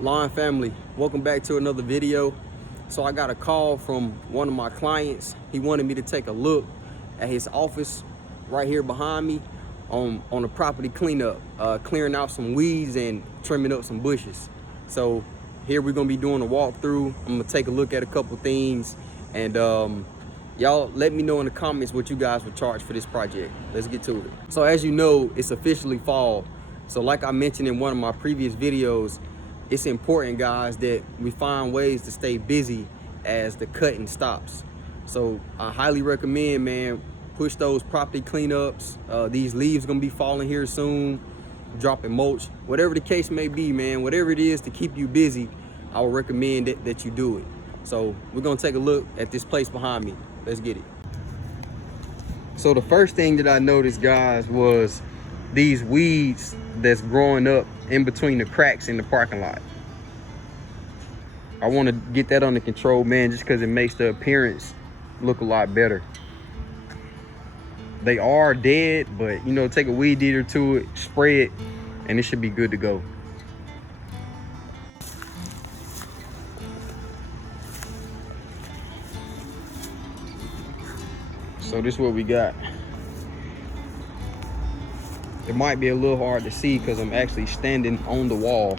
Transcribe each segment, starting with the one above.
Lawn family, welcome back to another video. So I got a call from one of my clients. He wanted me to take a look at his office right here behind me on a property cleanup, clearing out some weeds and trimming up some bushes. So here we're gonna be doing a walkthrough. I'm gonna take a look at a couple things, and y'all let me know in the comments what you guys would charge for this project. Let's get to it. So as you know, it's officially fall. So like I mentioned in one of my previous videos, it's important, guys, that we find ways to stay busy as the cutting stops. So I highly recommend, man, push those property cleanups. These leaves gonna be falling here soon, dropping mulch, whatever the case may be, man, whatever it is to keep you busy, I would recommend that you do it. So we're gonna take a look at this place behind me. Let's get it. So the first thing that I noticed, guys, was these weeds that's growing up in between the cracks in the parking lot. I want to get that under control, man, just because it makes the appearance look a lot better. They are dead, but you know, take a weed eater to it, spray it, and it should be good to go. So this is what we got. It might be a little hard to see because I'm actually standing on the wall.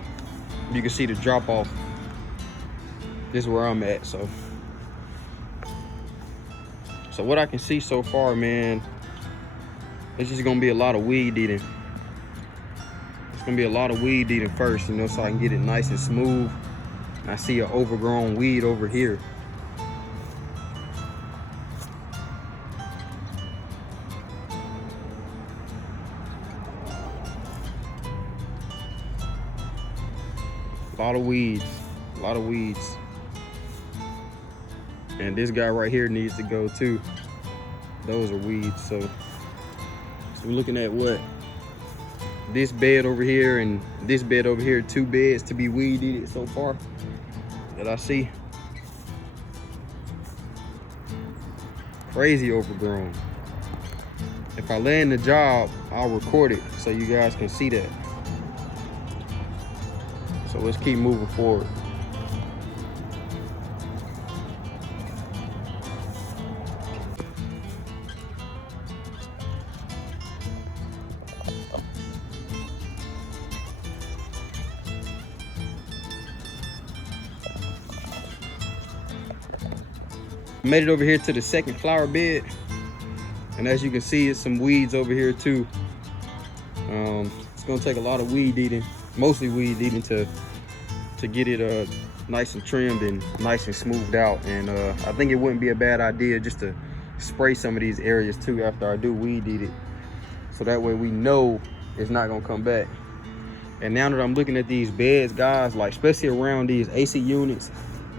You can see the drop off. This is where I'm at. So what I can see so far, man, it's just gonna be a lot of weed eating. It's gonna be a lot of weed eating first, you know, so I can get it nice and smooth. I see an overgrown weed over here. A lot of weeds, a lot of weeds. And this guy right here needs to go too. Those are weeds. So we're looking at what? This bed over here and this bed over here, 2 beds to be weed eated so far that I see. Crazy overgrown. If I land the job, I'll record it so you guys can see that. So let's keep moving forward. Made it over here to the second flower bed, and as you can see, it's some weeds over here too. It's gonna take a lot of weed eating, mostly weed eating, to get it nice and trimmed and nice and smoothed out. And I think it wouldn't be a bad idea just to spray some of these areas too after I do weed eat it, so that way we know it's not gonna come back. And now that I'm looking at these beds, guys, like especially around these AC units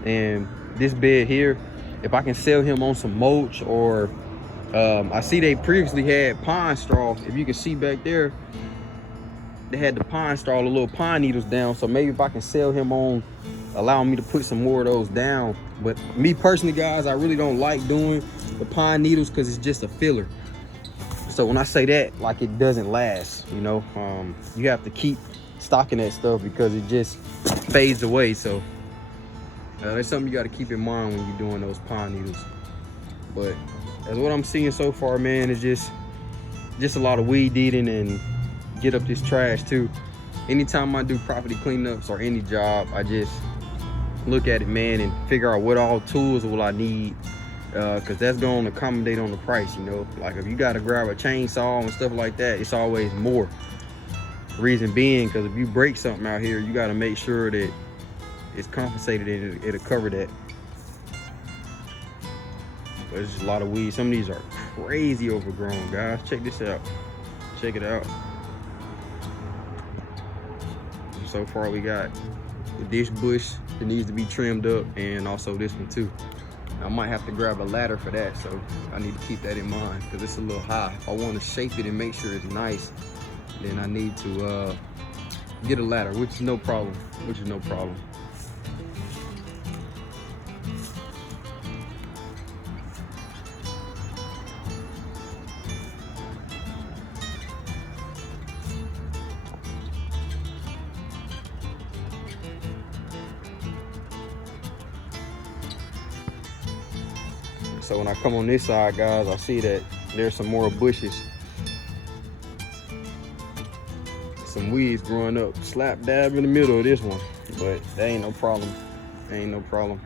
and this bed here, if I can sell him on some mulch, or I see they previously had pine straw. If you can see back there, they had the pine straw, the little pine needles down. So maybe if I can sell him on allowing me to put some more of those down. But me personally, guys, I really don't like doing the pine needles because it's just a filler. So when I say that, like, it doesn't last, you know. You have to keep stocking that stuff because it just fades away. So that's something you got to keep in mind when you're doing those pine needles. But as what I'm seeing so far, man, is just a lot of weed eating and get up this trash too. Anytime I do property cleanups or any job, I just look at it, man, and figure out what all tools will I need, because that's going to accommodate on the price, you know. Like if you got to grab a chainsaw and stuff like that, it's always more. Reason being, because if you break something out here, you got to make sure that it's compensated and it'll cover that. But there's just a lot of weeds. Some of these are crazy overgrown, guys. Check this out. Check it out. So far we got this bush that needs to be trimmed up, and also this one too. I might have to grab a ladder for that, so I need to keep that in mind because it's a little high. If I want to shape it and make sure it's nice, then I need to get a ladder, which is no problem. So when I come on this side, guys, I see that there's some more bushes. Some weeds growing up slap dab in the middle of this one, but that ain't no problem. Ain't no problem.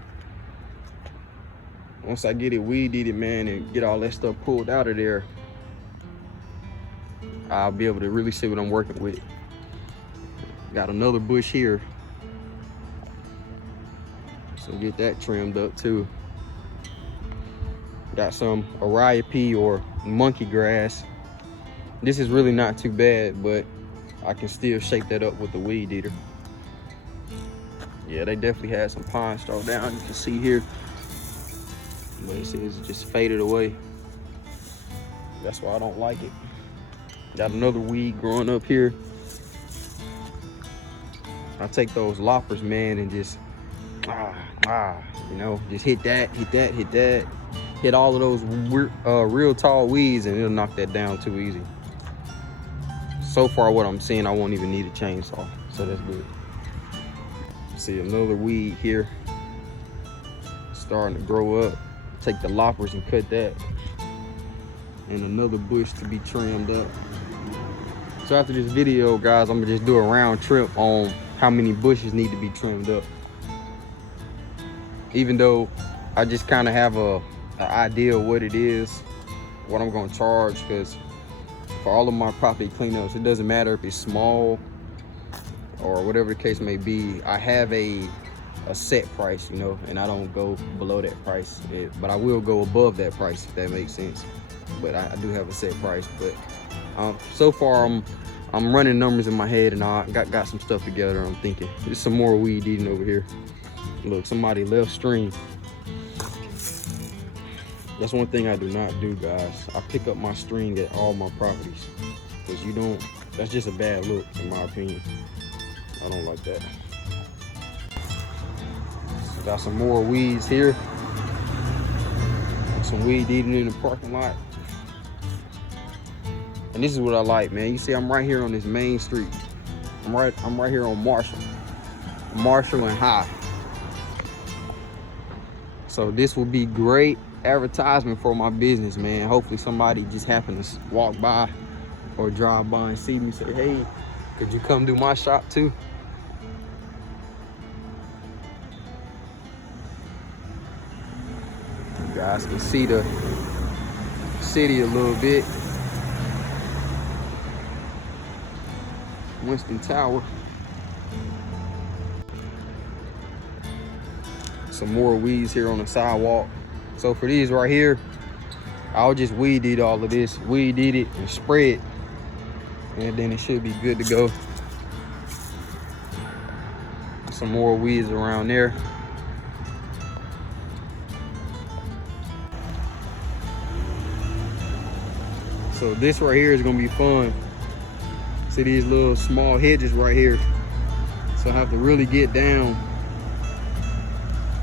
Once I get it weed eated, man, and get all that stuff pulled out of there, I'll be able to really see what I'm working with. Got another bush here, so get that trimmed up too. Got some Araya or monkey grass. This is really not too bad, but I can still shake that up with the weed eater. Yeah, they definitely had some pine straw down, you can see here. But it's just faded away. That's why I don't like it. Got another weed growing up here. I take those loppers, man, and just, you know, just hit that, hit all of those real tall weeds, and it'll knock that down too easy. So far, what I'm seeing, I won't even need a chainsaw, so that's good. See another weed here, starting to grow up. Take the loppers and cut that, and another bush to be trimmed up. So after this video, guys, I'm gonna just do a round trip on how many bushes need to be trimmed up. Even though I just kind of have an idea of what it is, what I'm gonna charge, because for all of my property cleanups, it doesn't matter if it's small or whatever the case may be. I have a set price, you know, and I don't go below that price, but I will go above that price, if that makes sense. But I do have a set price. But so far I'm running numbers in my head, and I got some stuff together. I'm thinking there's some more weed eating over here. Look, somebody left string. That's one thing I do not do, guys. I pick up my string at all my properties, because that's just a bad look, in my opinion. I don't like that. Got some more weeds here. Some weed eating in the parking lot. And this is what I like, man. You see, I'm right here on this main street. I'm right here on Marshall and High. So this will be great advertisement for my business, man. Hopefully somebody just happens to walk by or drive by and see me, say, hey, could you come do my shop too? You guys can see the city a little bit. Winston Tower. Some more weeds here on the sidewalk. So for these right here, I'll just weed eat all of this, weed eat it and spray it, and then it should be good to go. Some more weeds around there. So this right here is gonna be fun. See these little small hedges right here. So I have to really get down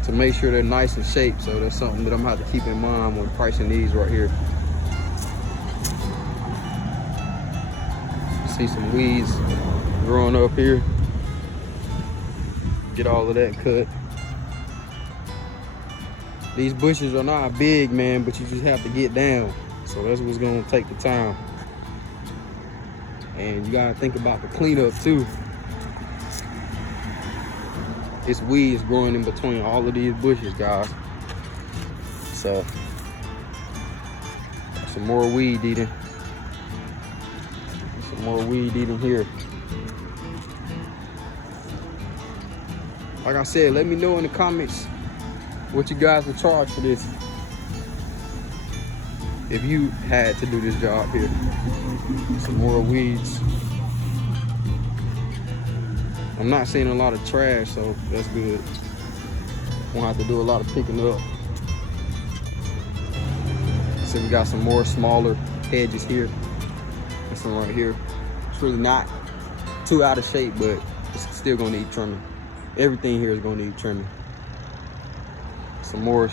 to make sure they're nice and shaped. So that's something that I'm gonna have to keep in mind when pricing these right here. See some weeds growing up here. Get all of that cut. These bushes are not big, man, but you just have to get down. So that's what's gonna take the time. And you gotta think about the cleanup too. It's weeds growing in between all of these bushes, guys. So some more weed eating. Some more weed eating here. Like I said, let me know in the comments what you guys would charge for this if you had to do this job here. Some more weeds. I'm not seeing a lot of trash, so that's good. Won't have to do a lot of picking up. So we got some more smaller hedges here. This one right here. It's really not too out of shape, but it's still gonna need trimming. Everything here is gonna need trimming. Some more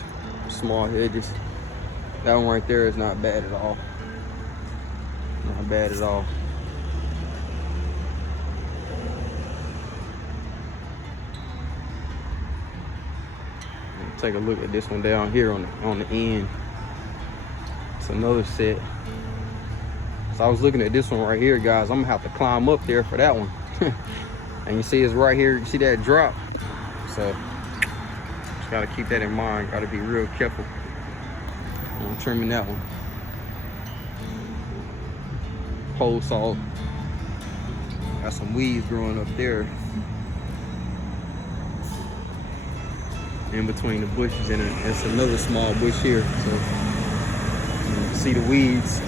small hedges. That one right there is not bad at all. Not bad at all. Take a look at this one down here on the end. It's another set. So I was looking at this one right here, guys. I'm gonna have to climb up there for that one. And you see it's right here, you see that drop? So just gotta keep that in mind. Gotta be real careful. I'm trimming that one. Pole saw. Got some weeds growing up there in between the bushes, and it's another small bush here. So you can see the weeds.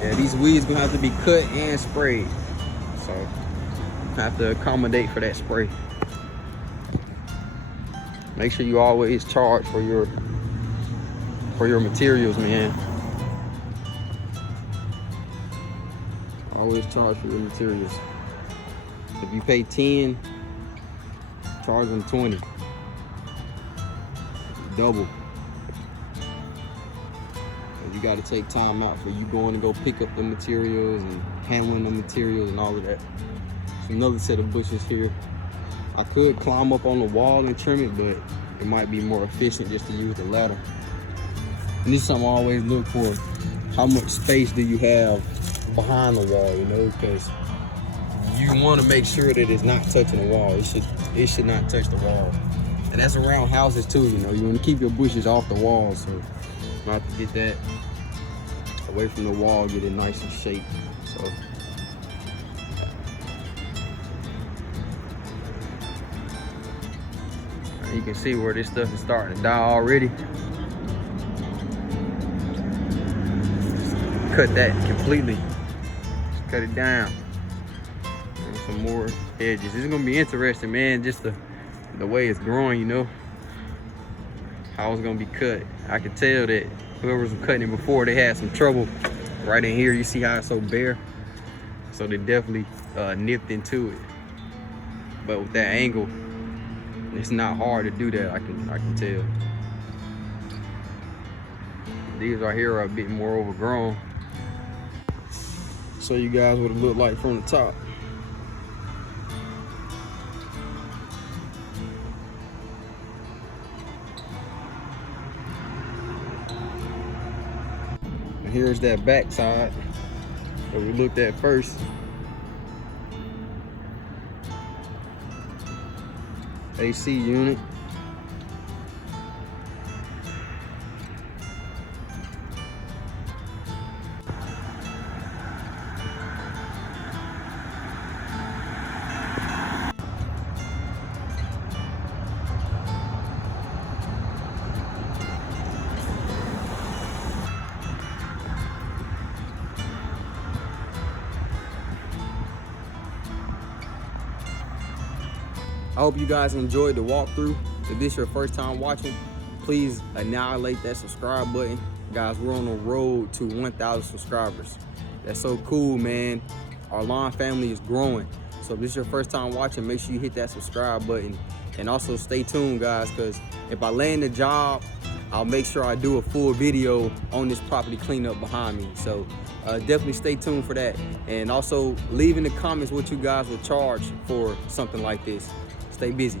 Yeah, these weeds gonna have to be cut and sprayed. So have to accommodate for that spray. Make sure you always charge for your materials, man. Always charge for your materials. If you pay 10, charge them 20. Double. And you got to take time out for you going to go pick up the materials and handling the materials and all of that. It's another set of bushes here. I could climb up on the wall and trim it, but it might be more efficient just to use the ladder. And this is something I always look for. How much space do you have behind the wall, you know, because you want to make sure that it's not touching the wall. It should not touch the wall. And that's around houses too, you know. You want to keep your bushes off the wall, so not to get that away from the wall, get it nice and shaped. So you can see where this stuff is starting to die already. Cut that completely. Just cut it down. And some more edges. It's gonna be interesting, man, just the way it's growing, you know, how it's gonna be cut. I can tell that whoever was cutting it before, they had some trouble right in here. You see how it's so bare? So they definitely nipped into it. But with that angle, it's not hard to do that, I can tell. These right here are a bit more overgrown. Show you guys what it looked like from the top. And here's that back side that we looked at first. AC unit. I hope you guys enjoyed the walkthrough. If this is your first time watching, please annihilate that subscribe button. Guys, we're on the road to 1,000 subscribers. That's so cool, man. Our lawn family is growing. So if this is your first time watching, make sure you hit that subscribe button. And also stay tuned, guys, because if I land the job, I'll make sure I do a full video on this property cleanup behind me. So definitely stay tuned for that. And also leave in the comments what you guys would charge for something like this. Stay busy.